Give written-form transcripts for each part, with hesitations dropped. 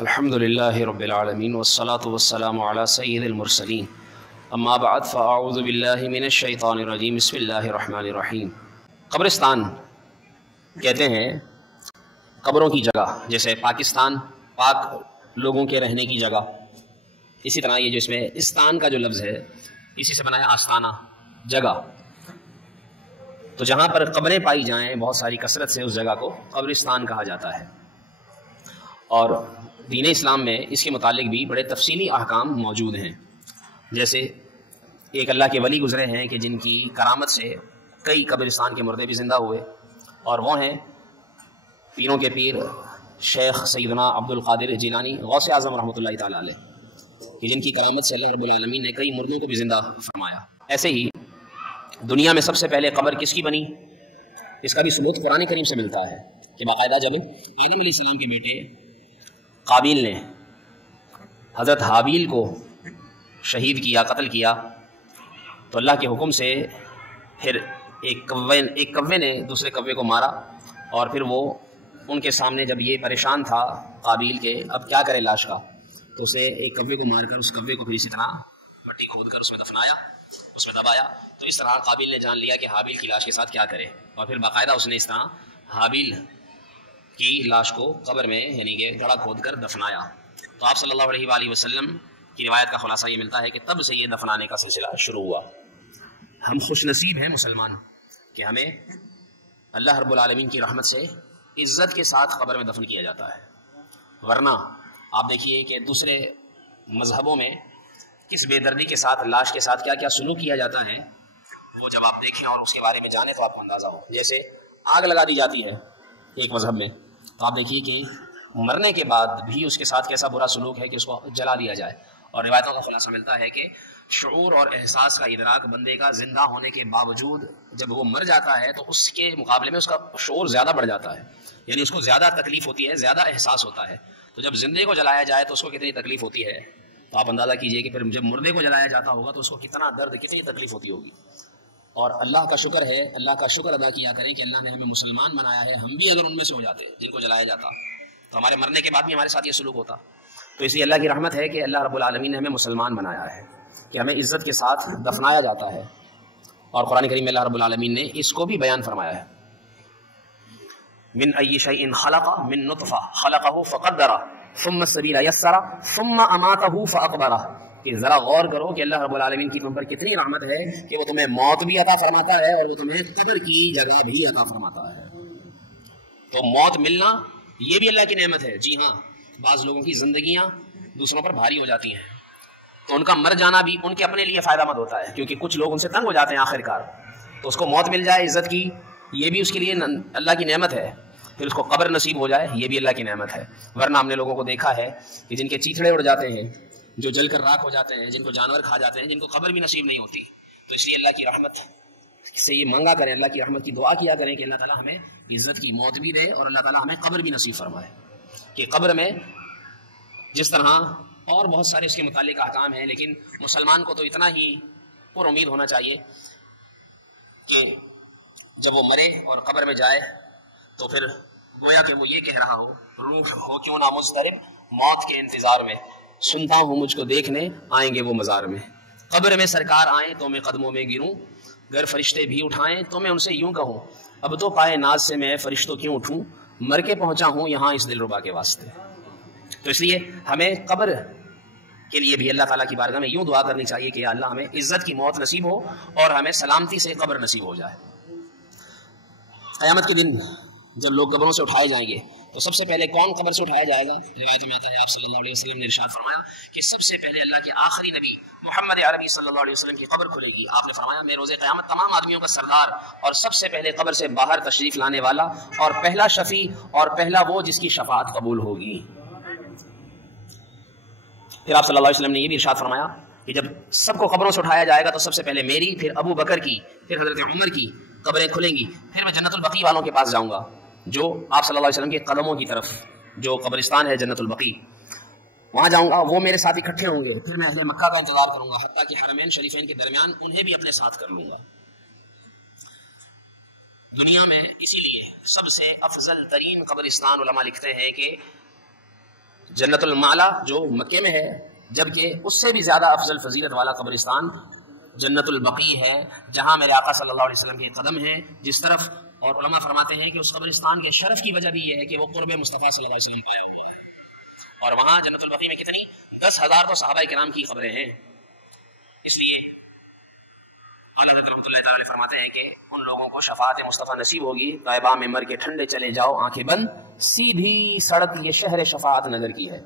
الحمدللہ رب العالمین والصلاة والسلام علی سید المرسلین اما بعد فاعوذ باللہ من الشیطان الرجیم بسم اللہ الرحمن الرحیم۔ قبرستان کہتے ہیں قبروں کی جگہ، جیسے پاکستان پاک لوگوں کے رہنے کی جگہ، اسی طرح یہ جو اس میں استان کا جو لفظ ہے اسی سے بنا ہے آستانہ، جگہ۔ تو جہاں پر قبریں پائی جائیں بہت ساری کثرت سے اس جگہ کو قبرستان کہا جاتا ہے۔ اور دین اسلام میں اس کے متعلق بھی بڑے تفصیلی احکام موجود ہیں، جیسے ایک اللہ کے ولی گزرے ہیں کہ جن کی کرامت سے کئی قبرستان کے مردے بھی زندہ ہوئے، اور وہ ہیں پیروں کے پیر شیخ سیدنا عبد القادر جیلانی غوث اعظم رحمۃ اللہ تعالیٰ علیہ، کہ جن کی کرامت سے اللہ رب العالمین نے کئی مردوں کو بھی زندہ فرمایا۔ ایسے ہی دنیا میں سب سے پہلے قبر کس کی بنی، اس کا بھی ثبوت قرآن کریم سے ملتا ہے کہ باقاعدہ جب آدم علیہ السلام کے بیٹے قابیل نے حضرت حابیل کو شہید کیا، قتل کیا، تو اللہ کے حکم سے پھر ایک کوے نے دوسرے کوے کو مارا، اور پھر وہ ان کے سامنے جب یہ پریشان تھا قابیل کے اب کیا کرے لاش کا، تو اسے ایک کوے کو مار کر اس کوے کو پھر اسی طرح مٹی کھود کر اس میں دفنایا، اس میں دبایا۔ تو اس طرح قابیل نے جان لیا کہ حابیل کی لاش کے ساتھ کیا کرے، اور پھر باقاعدہ اس نے اس طرح حابیل کی لاش کو قبر میں یعنی کہ گڑھا کھود کر دفنایا۔ تو آپ صلی اللہ علیہ وآلہ وسلم کی روایت کا خلاصہ یہ ملتا ہے کہ تب سے یہ دفنانے کا سلسلہ شروع ہوا۔ ہم خوش نصیب ہیں مسلمان کہ ہمیں اللہ رب العالمین کی رحمت سے عزت کے ساتھ قبر میں دفن کیا جاتا ہے، ورنہ آپ دیکھیے کہ دوسرے مذہبوں میں کس بے دردی کے ساتھ لاش کے ساتھ کیا کیا سلوک کیا جاتا ہے، وہ جب آپ دیکھیں اور اس کے بارے میں جانیں تو آپ کو اندازہ ہو۔ جیسے آگ لگا دی جاتی ہے ایک مذہب میں، تو آپ دیکھیے کہ مرنے کے بعد بھی اس کے ساتھ کیسا برا سلوک ہے کہ اس کو جلا دیا جائے۔ اور روایتوں کا خلاصہ ملتا ہے کہ شعور اور احساس کا ادراک بندے کا زندہ ہونے کے باوجود جب وہ مر جاتا ہے تو اس کے مقابلے میں اس کا شعور زیادہ بڑھ جاتا ہے، یعنی اس کو زیادہ تکلیف ہوتی ہے، زیادہ احساس ہوتا ہے۔ تو جب زندے کو جلایا جائے تو اس کو کتنی تکلیف ہوتی ہے، تو آپ اندازہ کیجئے کہ پھر جب مردے کو جلایا جاتا ہوگا تو اس کو کتنا درد، کتنی تکلیف ہوتی ہوگی۔ اور اللہ کا شکر ہے، اللہ کا شکر ادا کیا کریں کہ اللہ نے ہمیں مسلمان بنایا ہے۔ ہم بھی اگر ان میں سے ہو جاتے جن کو جلایا جاتا تو ہمارے مرنے کے بعد بھی ہمارے ساتھ یہ سلوک ہوتا۔ تو اس لیے اللہ کی رحمت ہے کہ اللہ رب العالمین نے ہمیں مسلمان بنایا ہے کہ ہمیں عزت کے ساتھ دفنایا جاتا ہے۔ اور قرآن کریم میں اللہ رب العالمین نے اس کو بھی بیان فرمایا ہے، من ای شیء خلق من نطفہ خلقہ فقدرہ ثم السبیل یسرہ ثم اماتہ فاقبرہ، کہ ذرا غور کرو کہ اللہ رب العالمین کی تم پر کتنی رحمت ہے کہ وہ تمہیں موت بھی عطا فرماتا ہے اور وہ تمہیں قبر کی جگہ بھی عطا فرماتا ہے۔ تو موت ملنا یہ بھی اللہ کی نعمت ہے۔ جی ہاں، بعض لوگوں کی زندگیاں دوسروں پر بھاری ہو جاتی ہیں تو ان کا مر جانا بھی ان کے اپنے لیے فائدہ مند ہوتا ہے، کیونکہ کچھ لوگ ان سے تنگ ہو جاتے ہیں آخر کار، تو اس کو موت مل جائے عزت کی، یہ بھی اس کے لیے اللہ کی نعمت ہے۔ پھر اس کو قبر نصیب ہو جائے، یہ بھی اللہ کی نعمت ہے۔ ورنہ ہم نے لوگوں کو دیکھا ہے کہ جن کے چیتھڑے اڑ جاتے ہیں، جو جل کر راکھ ہو جاتے ہیں، جن کو جانور کھا جاتے ہیں، جن کو قبر بھی نصیب نہیں ہوتی۔ تو اس لیے اللہ کی رحمت سے یہ مانگا کریں، اللہ کی رحمت کی دعا کیا کریں کہ اللہ تعالیٰ ہمیں عزت کی موت بھی دے اور اللہ تعالیٰ ہمیں قبر بھی نصیب فرمائے۔ کہ قبر میں جس طرح اور بہت سارے اس کے متعلق احکام ہیں، لیکن مسلمان کو تو اتنا ہی پر امید ہونا چاہیے کہ جب وہ مرے اور قبر میں جائے تو پھر گویا کہ وہ یہ کہہ رہا ہو، روح ہو کیوں نہ مضطرب موت کے انتظار میں، سنتا ہوں مجھ کو دیکھنے آئیں گے وہ مزار میں۔ قبر میں سرکار آئیں تو میں قدموں میں گروں، گر فرشتے بھی اٹھائیں تو میں ان سے یوں کہوں، اب تو پائے ناز سے میں فرشتوں کیوں اٹھوں، مر کے پہنچا ہوں یہاں اس دل ربا کے واسطے۔ تو اس لیے ہمیں قبر کے لیے بھی اللہ تعالیٰ کی بارگاہ میں یوں دعا کرنی چاہیے کہ اللہ ہمیں عزت کی موت نصیب ہو اور ہمیں سلامتی سے قبر نصیب ہو جائے۔ قیامت کے دن جب لوگ قبروں سے اٹھائے جائیں گے تو سب سے پہلے کون قبر سے اٹھایا جائے گا؟ روایت میں آتا ہے آپ صلی اللہ علیہ وسلم نے ارشاد فرمایا کہ سب سے پہلے اللہ کے آخری نبی محمد عربی صلی اللہ علیہ وسلم کی قبر کھلے گی۔ آپ نے فرمایا میں روز قیامت تمام آدمیوں کا سردار اور سب سے پہلے قبر سے باہر تشریف لانے والا اور پہلا شفیع اور پہلا وہ جس کی شفاعت قبول ہوگی۔ پھر آپ صلی اللہ علیہ وسلم نے یہ بھی ارشاد فرمایا کہ جب سب کو قبروں سے اٹھایا جائے گا تو سب سے پہلے میری، پھر ابو بکر کی، پھر حضرت عمر کی قبریں کھلیں گی، پھر میں جنت البقیع والوں کے پاس جاؤں گا، جو آپ صلی اللہ علیہ وسلم کے قدموں کی طرف جو قبرستان ہے جنت البقیع، وہاں جاؤں گا، وہ میرے ساتھ اکٹھے ہوں گے، پھر میں اہل مکہ کا انتظار کروں گا حتیٰ کہ حرمین شریفین کے درمیان انہیں بھی اپنے ساتھ کر لوں گا۔ دنیا میں اسی لیے سب سے افضل ترین قبرستان علماء لکھتے ہیں کہ جنت المعلا جو مکے میں ہے، جبکہ اس سے بھی زیادہ افضل فضیلت والا قبرستان جنت البقیع ہے، جہاں میرے آقا صلی اللہ علیہ وسلم کے قدم ہیں جس طرف، اور علماء فرماتے ہیں کہ اس قبرستان کے شرف کی وجہ بھی یہ ہے کہ وہ قرب مصطفیٰ صلی اللہ علیہ وسلم پایا ہوا ہے، اور وہاں جنت البقیع میں کتنی 10,000 تو صحابہ کرام کی قبریں ہیں۔ اس لیے اعلیٰ حضرت رحمۃ اللہ تعالی فرماتے ہیں کہ ان لوگوں کو شفاعت مصطفیٰ نصیب ہوگی، طیبہ میں مر کے ٹھنڈے چلے جاؤ آنکھیں بند، سیدھی سڑک یہ شہر شفاعت نگر کی ہے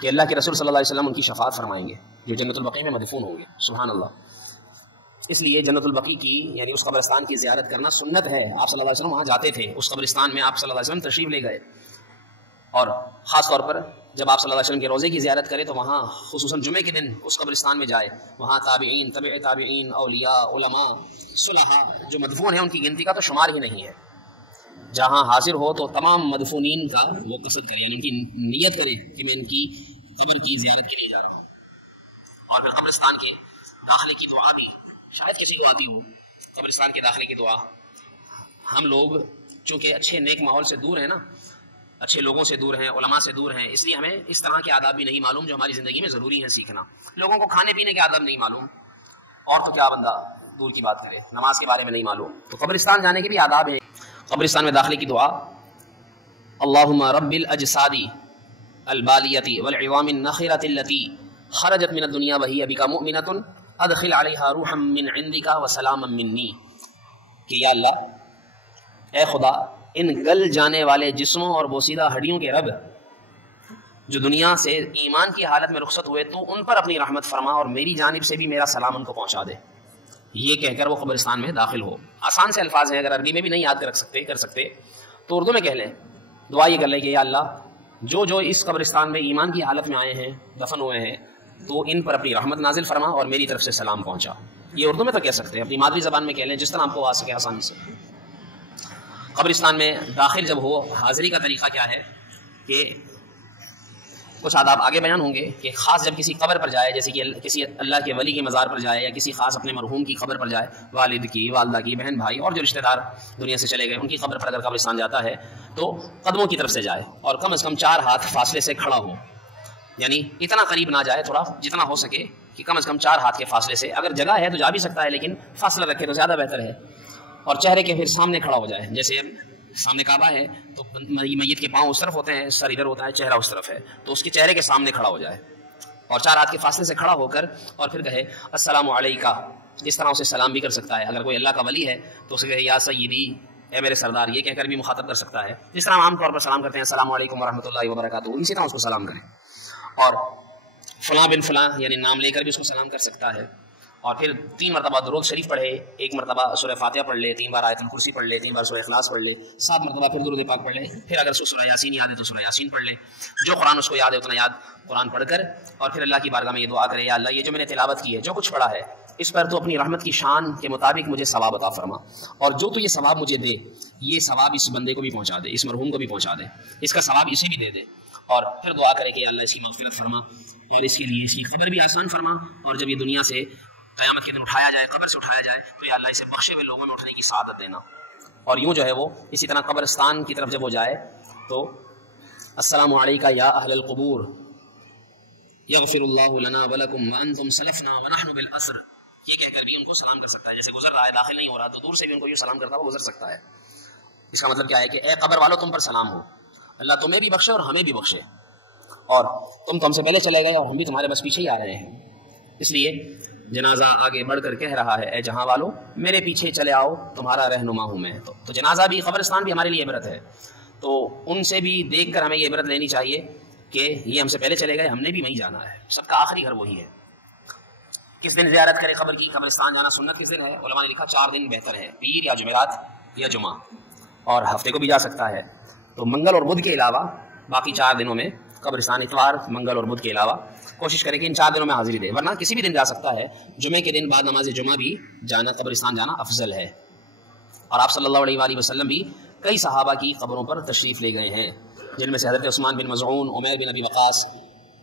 کہ اللہ کے رسول صلی اللہ علیہ وسلم ان کی شفاعت فرمائیں گے جو جنت البقیع میں مدفون ہوں گے۔ سبحان اللہ۔ اس لیے جنت البقیع کی یعنی اس قبرستان کی زیارت کرنا سنت ہے۔ آپ صلی اللہ علیہ وسلم وہاں جاتے تھے، اس قبرستان میں آپ صلی اللہ علیہ وسلم تشریف لے گئے، اور خاص طور پر جب آپ صلی اللہ علیہ وسلم کے روزے کی زیارت کرے تو وہاں خصوصاً جمعے کے دن اس قبرستان میں جائے، وہاں تابعین، تبع تابعین، اولیاء، علماء، صلحاء جو مدفون ہیں ان کی گنتی کا تو شمار ہی نہیں ہے۔ جہاں حاضر ہو تو تمام مدفونین کا وہ قصد کرے، یعنی ان کی نیت کرے کہ میں ان کی قبر کی زیارت کے لیے جا رہا ہوں۔ اور پھر قبرستان کے داخلے کی دعا بھی شاید کسی کو آتی ہو، قبرستان کے داخلے کی دعا۔ ہم لوگ چونکہ اچھے نیک ماحول سے دور ہیں نا، اچھے لوگوں سے دور ہیں، علماء سے دور ہیں، اس لیے ہمیں اس طرح کے آداب بھی نہیں معلوم جو ہماری زندگی میں ضروری ہے سیکھنا۔ لوگوں کو کھانے پینے کے آداب نہیں معلوم، اور تو کیا بندہ دور کی بات کرے، نماز کے بارے میں نہیں معلوم، تو قبرستان جانے کے بھی آداب ہیں۔ قبرستان میں داخلے کی دعا، اللہم رب الاجساد البالیۃ والعظام النخرۃ التي خرجت من الدنیا وہی بک مؤمنۃ ادخل علیہا روحا من عندک وسلاما منی، کہ یا اللہ، اے خدا، ان گل جانے والے جسموں اور بوسیدہ ہڈیوں کے رب جو دنیا سے ایمان کی حالت میں رخصت ہوئے، تو ان پر اپنی رحمت فرما اور میری جانب سے بھی میرا سلام ان کو پہنچا دے۔ یہ کہہ کر وہ قبرستان میں داخل ہو۔ آسان سے الفاظ ہیں، اگر عربی میں بھی نہیں یاد کر سکتے تو اردو میں کہہ لیں، دعا یہ کر لیں کہ یا اللہ، جو اس قبرستان میں ایمان کی حالت میں آئے ہیں، دفن ہوئے ہیں، تو ان پر اپنی رحمت نازل فرما اور میری طرف سے سلام پہنچا۔ یہ اردو میں تو کہہ سکتے ہیں، اپنی مادری زبان میں کہہ لیں، جس طرح آپ کو آ سکے آسانی سے۔ قبرستان میں داخل جب ہو، حاضری کا طریقہ کیا ہے کہ کچھ آداب آگے بیان ہوں گے کہ خاص جب کسی قبر پر جائے، جیسے کہ کسی اللہ کے ولی کے مزار پر جائے یا کسی خاص اپنے مرحوم کی قبر پر جائے، والد کی، والدہ کی، بہن بھائی اور جو رشتہ دار دنیا سے چلے گئے ان کی قبر پر اگر قبرستان جاتا ہے تو قدموں کی طرف سے جائے اور کم از کم 4 ہاتھ فاصلے سے کھڑا ہو، یعنی اتنا قریب نہ جائے، تھوڑا جتنا ہو سکے کہ کم از کم 4 ہاتھ کے فاصلے سے، اگر جگہ ہے تو جا بھی سکتا ہے لیکن فاصلہ رکھے تو زیادہ بہتر ہے، اور چہرے کے پھر سامنے کھڑا ہو جائے، جیسے سامنے کعبہ ہے تو میت کے پاؤں اس طرف ہوتے ہیں، سر ادھر ہوتا ہے، چہرہ اس طرف ہے، تو اس کے چہرے کے سامنے کھڑا ہو جائے اور 4 ہاتھ کے فاصلے سے کھڑا ہو کر اور پھر کہے السلام علیکہ۔ اس طرح اسے سلام بھی کر سکتا ہے، اگر کوئی اللہ کا ولی ہے تو اسے کہے یا سیدی، اے میرے سردار، یہ کہہ کر بھی مخاطب کر سکتا ہے، جس طرح عام طور پر سلام کرتے ہیں السلام علیکم ورحمۃ اللہ وبرکاتہ، اسی طرح اس کو سلام کریں، اور فلاں بن فلاں یعنی نام لے کر بھی اس کو سلام کر سکتا ہے، اور پھر 3 مرتبہ درود شریف پڑھے، 1 مرتبہ سورہ فاتحہ پڑھ لے، 3 بار آیت الکرسی پڑھ لے، 3 بار سورہ اخلاص پڑھ لے، 7 مرتبہ پھر درود پاک پڑھ لے، پھر اگر سورہ یاسین یاد ہے تو سورہ یاسین پڑھ لے، جو قرآن اس کو یاد ہے اتنا یاد قرآن پڑھ کر، اور پھر اللہ کی بارگاہ میں یہ دعا کرے، یا اللہ، یہ جو میں نے تلاوت کی ہے، جو کچھ پڑھا ہے، اس پر تو اپنی رحمت کی شان کے مطابق مجھے ثواب عطا فرما، اور جو تو یہ ثواب مجھے دے، یہ ثواب اس بندے کو بھی پہنچا دے، اس مرحوم کو بھی پہنچا دے، اس کا ثواب اسے بھی دے دے، اور پھر دعا کرے کہ اللہ اس کی مغفرت فرما اور اس کے لیے اس کی قبر بھی آسان فرما، اور جب یہ دنیا سے قیامت کے دن اٹھایا جائے، قبر سے اٹھایا جائے، تو یا اللہ اسے بخشے ہوئے لوگوں میں اٹھنے کی سعادت دینا۔ اور یوں جو ہے وہ اسی طرح قبرستان کی طرف جب وہ جائے تو السلام علیکہ یا اہل القبور یغفر اللہ لنا ولکم وانتم سلفنا ونحن بالاسر، یہ کہہ کر بھی ان کو سلام کر سکتا ہے، جیسے گزر رہا ہے، داخل نہیں ہو رہا، تو دور سے بھی ان کو یہ سلام کرتا وہ گزر سکتا ہے۔ اس کا مطلب کیا ہے کہ اے قبر والو، تم پر سلام ہو، اللہ تمہیں بھی بخشے اور ہمیں بھی بخشے، اور تم ہم سے پہلے چلے گئے اور ہم بھی تمہارے بس پیچھے ہی آ رہے ہیں۔ اس لیے جنازہ آگے بڑھ کر کہہ رہا ہے، اے جہاں والو، میرے پیچھے چلے آؤ، تمہارا رہنما ہوں میں۔ تو جنازہ بھی، قبرستان بھی ہمارے لیے عبرت ہے، تو ان سے بھی دیکھ کر ہمیں یہ عبرت لینی چاہیے کہ یہ ہم سے پہلے چلے گئے، ہم نے بھی وہیں جانا ہے، سب کا آخری گھر وہی ہے۔ کس دن زیارت کرے قبر کی؟ قبرستان جانا سنت کس دن ہے؟ علماء نے لکھا 4 دن بہتر ہے، پیر یا جمعرات یا جمعہ، اور ہفتے کو بھی جا سکتا ہے، تو منگل اور بدھ کے علاوہ باقی 4 دنوں میں قبرستان، اتوار، منگل اور بدھ کے علاوہ کوشش کرے کہ ان 4 دنوں میں حاضری دے، ورنہ کسی بھی دن جا سکتا ہے، جمعے کے دن بعد نماز جمعہ بھی جانا، قبرستان جانا افضل ہے۔ اور آپ صلی اللہ علیہ وآلہ وسلم بھی کئی صحابہ کی قبروں پر تشریف لے گئے ہیں، جن میں سے حضرت عثمان بن مظعون، عمیر بن ابی وقاص،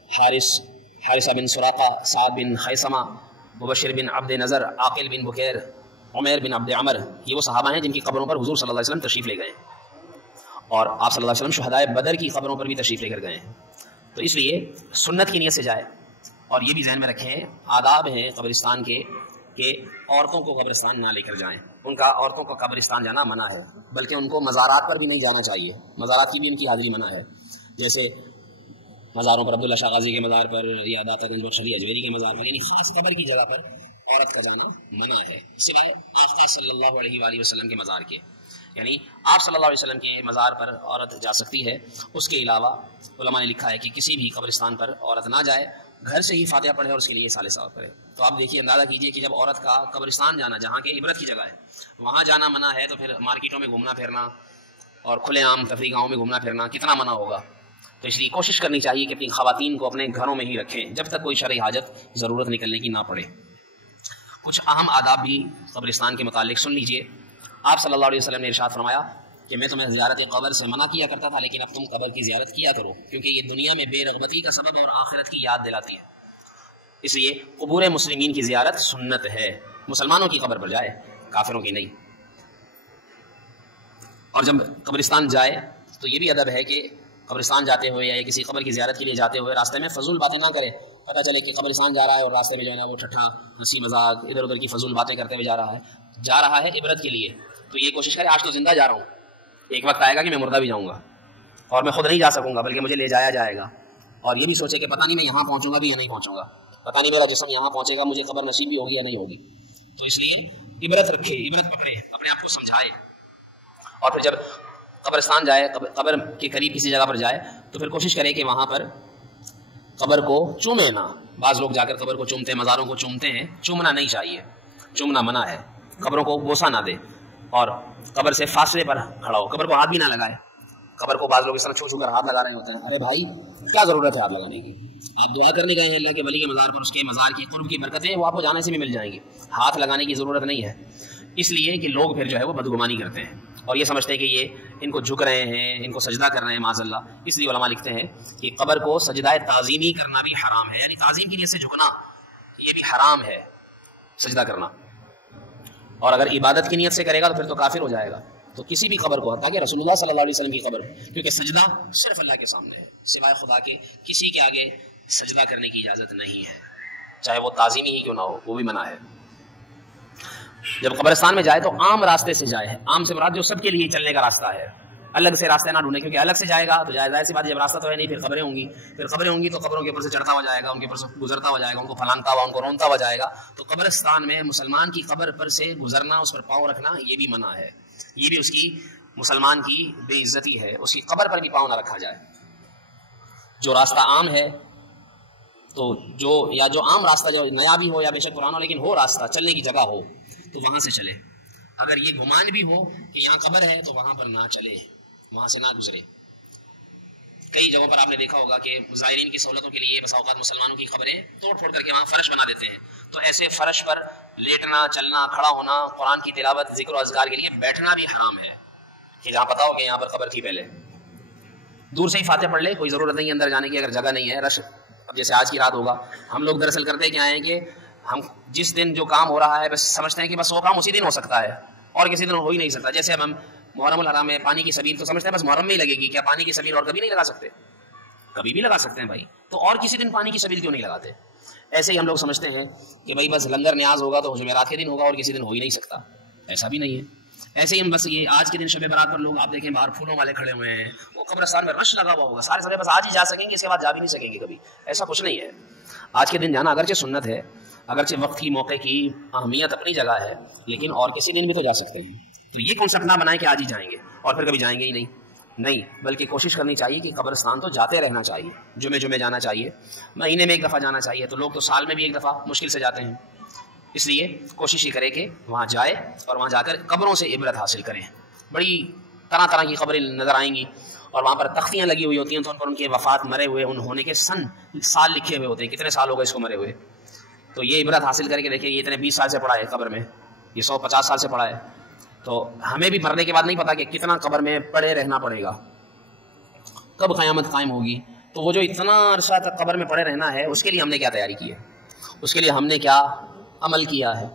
حارثہ بن سراقہ، سعد بن خیثمہ، مبشر بن عبد نظر، عاقل بن بکیر، عمیر بن عبد عمر، یہ وہ صحابہ ہیں جن کی قبروں پر حضور صلی اللہ علیہ وسلم تشریف لے گئے، اور آپ صلی اللہ علیہ وسلم شہدائے بدر کی قبروں پر بھی تشریف لے کر گئے ہیں۔ تو اس لیے سنت کی نیت سے جائے. اور یہ بھی ذہن میں رکھیں آداب ہیں قبرستان کے کہ عورتوں کو قبرستان نہ لے کر جائیں. ان کا عورتوں کو قبرستان جانا منع ہے، بلکہ ان کو مزارات پر بھی نہیں جانا چاہیے. مزارات کی بھی ان کی حاضری منع ہے. جیسے مزاروں پر عبداللہ شاہ غازی کے مزار پر یا داتا گنج بخش علی اجمیری کے مزار پر، یعنی خاص قبر کی جگہ پر عورت کا جانا منع ہے. اسی لیے آقا صلی اللہ علیہ وآلہ وسلم کے مزار کے، یعنی آپ صلی اللہ علیہ وسلم کے مزار پر عورت جا سکتی ہے. اس کے علاوہ علماء نے لکھا ہے کہ کسی بھی قبرستان پر عورت نہ جائے، گھر سے ہی فاتحہ پڑھے اور اس کے لیے صالح ثواب کرے. تو آپ دیکھیے، اندازہ کیجئے کہ جب عورت کا قبرستان جانا، جہاں کے عبرت کی جگہ ہے، وہاں جانا منع ہے، تو پھر مارکیٹوں میں گھومنا پھرنا اور کھلے عام تفریح گاہوں میں گھومنا پھرنا کتنا منع ہوگا. تو اس لیے کوشش کرنی چاہیے کہ اپنی خواتین کو اپنے گھروں میں ہی رکھیں جب تک کوئی شرعی حاجت ضرورت نکلنے کی نہ پڑے. کچھ اہم آداب بھی قبرستان کے متعلق سن لیجئے. آپ صلی اللہ علیہ وسلم نے ارشاد فرمایا کہ میں تمہیں زیارت قبر سے منع کیا کرتا تھا، لیکن اب تم قبر کی زیارت کیا کرو، کیونکہ یہ دنیا میں بے رغبتی کا سبب اور آخرت کی یاد دلاتی ہے. اس لیے قبور مسلمین کی زیارت سنت ہے. مسلمانوں کی قبر پر جائے، کافروں کی نہیں. اور جب قبرستان جائے تو یہ بھی ادب ہے کہ قبرستان جاتے ہوئے یا کسی قبر کی زیارت کے لیے جاتے ہوئے راستے میں فضول باتیں نہ کرے. پتہ چلے کہ قبرستان جا رہا ہے اور راستے میں جو ہے نا وہ ٹھٹھا ہنسی مذاق ادھر ادھر کی فضول باتیں کرتے ہوئے جا رہا ہے عبرت کے لیے. تو یہ کوشش کرے آج تو زندہ جا رہا ہوں، ایک وقت آئے گا کہ میں مردہ بھی جاؤں گا اور میں خود نہیں جا سکوں گا بلکہ مجھے لے جایا جائے گا. اور یہ بھی سوچے کہ پتہ نہیں میں یہاں پہنچوں گا بھی یا نہیں پہنچوں گا، پتہ نہیں میرا جسم یہاں پہنچے گا، مجھے قبر نصیب بھی ہوگی یا نہیں ہوگی. تو اس لیے عبرت رکھے، عبرت پکڑے، اپنے آپ کو سمجھائے. اور پھر جب قبرستان جائے، قبر کے قریب کسی جگہ پر جائے، تو پھر کوشش کرے کہ وہاں پر قبر کو چومے نہ. بعض لوگ جا کر قبر کو چومتے ہیں، مزاروں کو چومتے ہیں. چومنا نہیں چاہیے، چومنا منع ہے. قبروں کو بوسہ نہ دے اور قبر سے فاصلے پر کھڑا ہو. قبر کو ہاتھ بھی نہ لگائے. قبر کو بعض لوگ اس طرح چھو چھو کر ہاتھ لگا رہے ہوتے ہیں. ارے بھائی کیا ضرورت ہے ہاتھ لگانے کی؟ آپ دعا کرنے گئے ہیں اللہ کے ولی کے مزار پر، اس کے مزار کی قرب کی برکتیں وہ آپ کو جانے سے بھی مل جائیں گی. ہاتھ لگانے کی ضرورت نہیں ہے، اس لیے کہ لوگ پھر جو ہے وہ بدگمانی کرتے ہیں اور یہ سمجھتے ہیں کہ یہ ان کو جھک رہے ہیں، ان کو سجدہ کر رہے ہیں معاذ اللہ. اس لیے علماء لکھتے ہیں کہ قبر کو سجدہ تعظیمی کرنا بھی حرام ہے، یعنی تعظیم کی نیت سے جھکنا یہ بھی حرام ہے سجدہ کرنا. اور اگر عبادت کی نیت سے کرے گا تو پھر تو کافر ہو جائے گا. تو کسی بھی قبر کو، حتیٰ کہ رسول اللہ صلی اللہ علیہ وسلم کی قبر، کیونکہ سجدہ صرف اللہ کے سامنے ہے، سوائے خدا کے کسی کے آگے سجدہ کرنے کی اجازت نہیں ہے، چاہے وہ تعظیمی ہی کیوں نہ ہو، وہ بھی منع ہے. جب قبرستان میں جائے تو عام راستے سے جائے. عام سے مراد جو سب کے لیے چلنے کا راستہ ہے، الگ سے راستے نہ ڈھونڈے، کیونکہ الگ سے جائے گا تو ظاہر سی بات ہے جب راستہ تو ہے نہیں، پھر قبریں ہوں گی، پھر قبریں ہوں گی تو قبروں کے اوپر سے چڑھتا ہوا جائے گا، ان کے اوپر سے گزرتا ہوا جائے گا، ان کو پھلانگتا ہوا، ان کو رونتا ہوا جائے گا. تو قبرستان میں مسلمان کی قبر پر سے گزرنا، اس پر پاؤں رکھنا، یہ بھی منع ہے. یہ بھی اس کی مسلمان کی بے عزتی ہے، اس کی قبر پر بھی پاؤں نہ رکھا جائے. جو راستہ عام ہے تو جو عام راستہ جو نیا بھی ہو یا بے شک پرانا ہو، لیکن ہو راستہ چلنے کی جگہ ہو تو وہاں سے چلے. اگر یہ گمان بھی ہو کہ یہاں قبر ہے تو وہاں پر نہ چلے، وہاں سے نہ گزرے. کئی جگہوں پر آپ نے دیکھا ہوگا کہ زائرین کی سہولتوں کے لیے بسا اوقات مسلمانوں کی قبریں توڑ پھوڑ کر کے وہاں فرش بنا دیتے ہیں. تو ایسے فرش پر لیٹنا، چلنا، کھڑا ہونا، قرآن کی تلاوت، ذکر و اذکار کے لیے بیٹھنا بھی حرام ہے. کہ جہاں پتا ہو کہ یہاں پر قبر تھی پہلے، دور سے ہی فاتحہ پڑھ لے، کوئی ضرورت نہیں ہے اندر جانے کی اگر جگہ نہیں ہے. رش اب جیسے آج کی رات ہوگا، ہم لوگ دراصل کرتے کیا ہیں کہ ہم جس دن جو کام ہو رہا ہے بس سمجھتے ہیں کہ بس وہ کام اسی دن ہو سکتا ہے اور کسی دن ہو ہی نہیں سکتا. جیسے ہم محرم الحرام میں پانی کی سبیل تو سمجھتے ہیں بس محرم میں ہی لگے گی، کیا پانی کی سبیل اور کبھی نہیں لگا سکتے؟ کبھی بھی لگا سکتے ہیں بھائی، تو اور کسی دن پانی کی سبیل کیوں نہیں لگاتے؟ ایسے ہی ہم لوگ سمجھتے ہیں کہ بھائی بس لنگر نیاز ہوگا تو جمعرات کے دن ہوگا اور کسی دن ہو ہی نہیں سکتا. ایسا بھی نہیں ہے. ایسے ہی ہم بس یہ آج کے دن شب برات پر لوگ آپ دیکھیں باہر پھولوں والے کھڑے ہوئے ہیں، وہ قبرستان میں رش لگا ہوا ہوگا، سارے سارے بس آج ہی جا سکیں گے، اس کے بعد جا بھی نہیں سکیں گے کبھی. ایسا کچھ نہیں ہے. آج کے دن جانا اگرچہ سنت ہے، اگرچہ وقت کی موقع کی اہمیت اپنی جگہ ہے، لیکن اور کسی دن بھی تو جا سکتے ہیں. تو یہ کنسپٹ نہ بنائیں کہ آج ہی جائیں گے اور پھر کبھی جائیں گے ہی نہیں، بلکہ کوشش کرنی چاہیے کہ قبرستان تو جاتے رہنا چاہیے. جمعے جانا چاہیے، مہینے میں ایک دفعہ جانا چاہیے. تو لوگ تو سال میں بھی ایک دفعہ مشکل سے جاتے ہیں. اس لیے کوشش ہی کرے کہ وہاں جائے اور وہاں جا کر قبروں سے عبرت حاصل کریں. بڑی طرح کی قبریں نظر آئیں گی اور وہاں پر تختیاں لگی ہوئی ہوتی ہیں، تو ان پر ان کے وفات، مرے ہوئے ان ہونے کے سال لکھے ہوئے ہوتے ہیں، کتنے سال ہو گئے اس کو مرے ہوئے. تو یہ عبرت حاصل کر کے دیکھیں، یہ اتنے 20 سال سے پڑا ہے قبر میں، یہ 150 سال سے پڑا ہے. تو ہمیں بھی مرنے کے بعد نہیں پتا کہ کتنا قبر میں پڑے رہنا پڑے گا، کب قیامت قائم ہوگی. تو وہ جو اتنا عرصہ تک قبر میں پڑے رہنا ہے، اس کے لیے ہم نے کیا تیاری کی ہے، اس کے لیے ہم نے کیا عمل کیا ہے.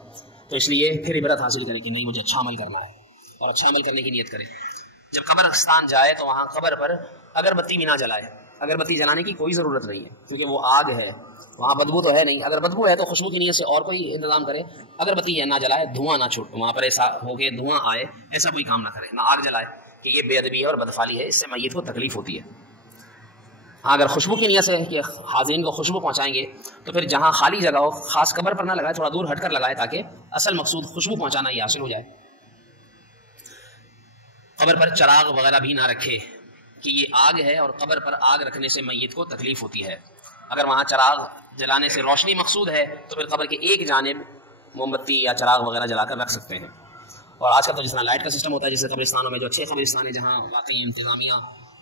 تو اس لیے پھر عبرت حاصل کریں کہ نہیں مجھے اچھا عمل کرنا ہے اور اچھا عمل کرنے کی نیت کریں. جب قبرستان جائے تو وہاں قبر پر اگربتی بھی نہ جلائے. اگر بتی جلانے کی کوئی ضرورت نہیں ہے، کیونکہ وہ آگ ہے، وہاں بدبو تو ہے نہیں. اگر بدبو ہے تو خوشبو کی نیت سے اور کوئی انتظام کرے. اگر بتی نہ جلائے، دھواں نہ چھوٹ، وہاں پر ایسا ہو کہ دھواں آئے، ایسا کوئی کام نہ کرے، نہ آگ جلائے کہ یہ بے ادبی ہے اور بدفعلی ہے، اس سے میت کو تکلیف ہوتی ہے. ہاں اگر خوشبو کی نیت سے کہ حاضرین کو خوشبو پہنچائیں گے تو پھر جہاں خالی جگہ ہو، خاص قبر پر نہ لگائے، تھوڑا دور ہٹ کر لگائے تاکہ اصل مقصود خوشبو پہنچانا یہ حاصل ہو جائے. قبر پر چراغ وغیرہ بھی نہ رکھے کہ یہ آگ ہے اور قبر پر آگ رکھنے سے میت کو تکلیف ہوتی ہے. اگر وہاں چراغ جلانے سے روشنی مقصود ہے تو پھر قبر کے ایک جانب موم بتی یا چراغ وغیرہ جلا کر رکھ سکتے ہیں. اور آج کل تو جس طرح لائٹ کا سسٹم ہوتا ہے، جیسے قبرستانوں میں جو اچھے قبرستان ہیں جہاں واقعی انتظامیہ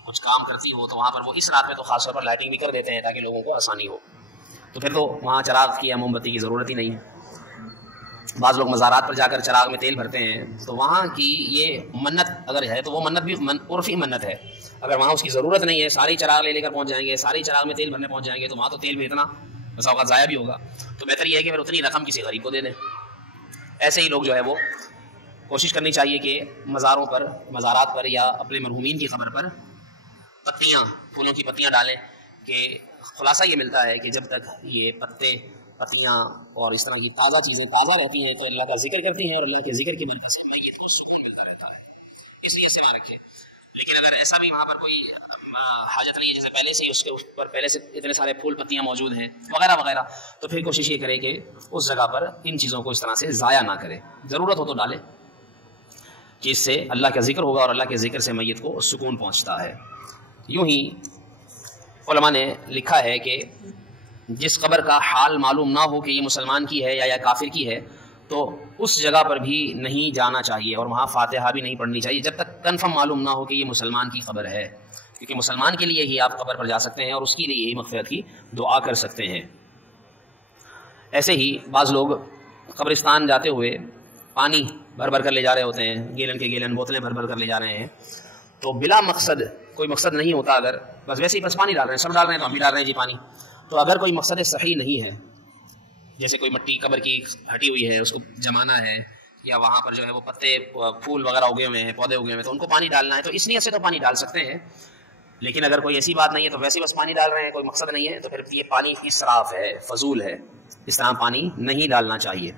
کچھ کام کرتی ہو، تو وہاں پر وہ اس رات میں تو خاص طور پر لائٹنگ بھی کر دیتے ہیں تاکہ لوگوں کو آسانی ہو. تو پھر تو وہاں چراغ کی یا موم بتی کی ضرورت ہی نہیں ہے. بعض لوگ مزارات پر جا کر چراغ میں تیل بھرتے ہیں، تو وہاں کی یہ منت اگر ہے تو وہ منت بھی عرفی منت ہے. اگر وہاں اس کی ضرورت نہیں ہے، سارے چراغ لے کر پہنچ جائیں گے، سارے چراغ میں تیل بھرنے پہنچ جائیں گے، تو وہاں تو تیل بھی اتنا بس اوقات ضائع بھی ہوگا. تو بہتر یہ ہے کہ پھر اتنی رقم کسی غریب کو دے دیں. ایسے ہی لوگ جو ہے وہ کوشش کرنی چاہیے کہ مزاروں پر، مزارات پر یا اپنے مرحومین کی قبر پر پتیاں، پھولوں کی پتیاں ڈالیں. کہ خلاصہ یہ ملتا ہے کہ جب تک یہ پتے، پتیاں اور اس طرح کی تازہ چیزیں تازہ رہتی ہیں تو اللہ کا ذکر کرتی ہیں، اور اللہ کے ذکر کی برکت سے میت کو سکون ملتا رہتا ہے. اس لیے سوا رکھیں. لیکن اگر ایسا بھی وہاں پر کوئی حاجت نہیں ہے، جیسے پہلے سے ہی اس کے اوپر پہلے سے اتنے سارے پھول پتیاں موجود ہیں وغیرہ وغیرہ، تو پھر کوشش یہ کرے کہ اس جگہ پر ان چیزوں کو اس طرح سے ضائع نہ کرے. ضرورت ہو تو ڈالے کہ اس سے اللہ کا ذکر ہوگا اور اللہ کے ذکر سے میت کو سکون پہنچتا ہے. یوں ہی علماء نے لکھا ہے کہ جس قبر کا حال معلوم نہ ہو کہ یہ مسلمان کی ہے یا کافر کی ہے، تو اس جگہ پر بھی نہیں جانا چاہیے اور وہاں فاتحہ بھی نہیں پڑھنی چاہیے جب تک کنفرم معلوم نہ ہو کہ یہ مسلمان کی قبر ہے. کیونکہ مسلمان کے لیے ہی آپ قبر پر جا سکتے ہیں اور اس کے لیے ہی مغفرت کی دعا کر سکتے ہیں. ایسے ہی بعض لوگ قبرستان جاتے ہوئے پانی بھر بھر کر لے جا رہے ہوتے ہیں، گیلن کے گیلن بوتلیں بھر بھر کر لے جا رہے ہیں. تو بلا مقصد، کوئی مقصد نہیں ہوتا، اگر بس ویسے ہی بس پانی ڈال رہے ہیں، سب ڈال رہے ہیں تو ہم بھی ڈال رہے ہیں جی پانی. تو اگر کوئی مقصد صحیح نہیں ہے، جیسے کوئی مٹی قبر کی ہٹی ہوئی ہے اس کو جمانا ہے، یا وہاں پر جو ہے وہ پتے پھول وغیرہ اگے ہوئے ہیں، پودے اگے ہوئے ہیں، تو ان کو پانی ڈالنا ہے، تو اس نیت سے تو پانی ڈال سکتے ہیں. لیکن اگر کوئی ایسی بات نہیں ہے تو ویسے بس پانی ڈال رہے ہیں، کوئی مقصد نہیں ہے، تو پھر یہ پانی اسراف ہے، فضول ہے. اس طرح پانی نہیں ڈالنا چاہیے.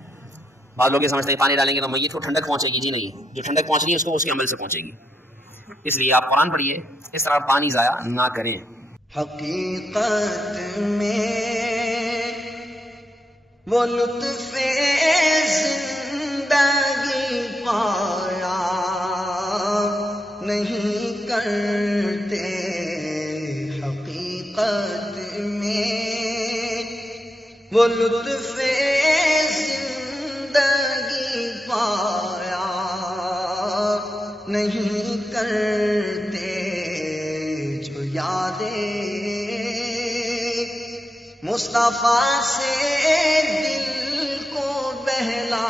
بعض لوگ یہ سمجھتے ہیں پانی ڈالیں گے تو میت کو ٹھنڈک پہنچے گی. جی نہیں، جو ٹھنڈک پہنچ رہی ہے اس کو اس کے عمل سے پہنچے گی. اس لیے آپ قرآن پڑھیے، اس طرح پانی ضائع نہ کریں. حقیقت میں وہ لطف زندگی پایا نہیں کرتے. حقیقت میں وہ لطف زندگی پایا نہیں کرتے. جو یادیں مصطفیٰ سے دل کو بہلا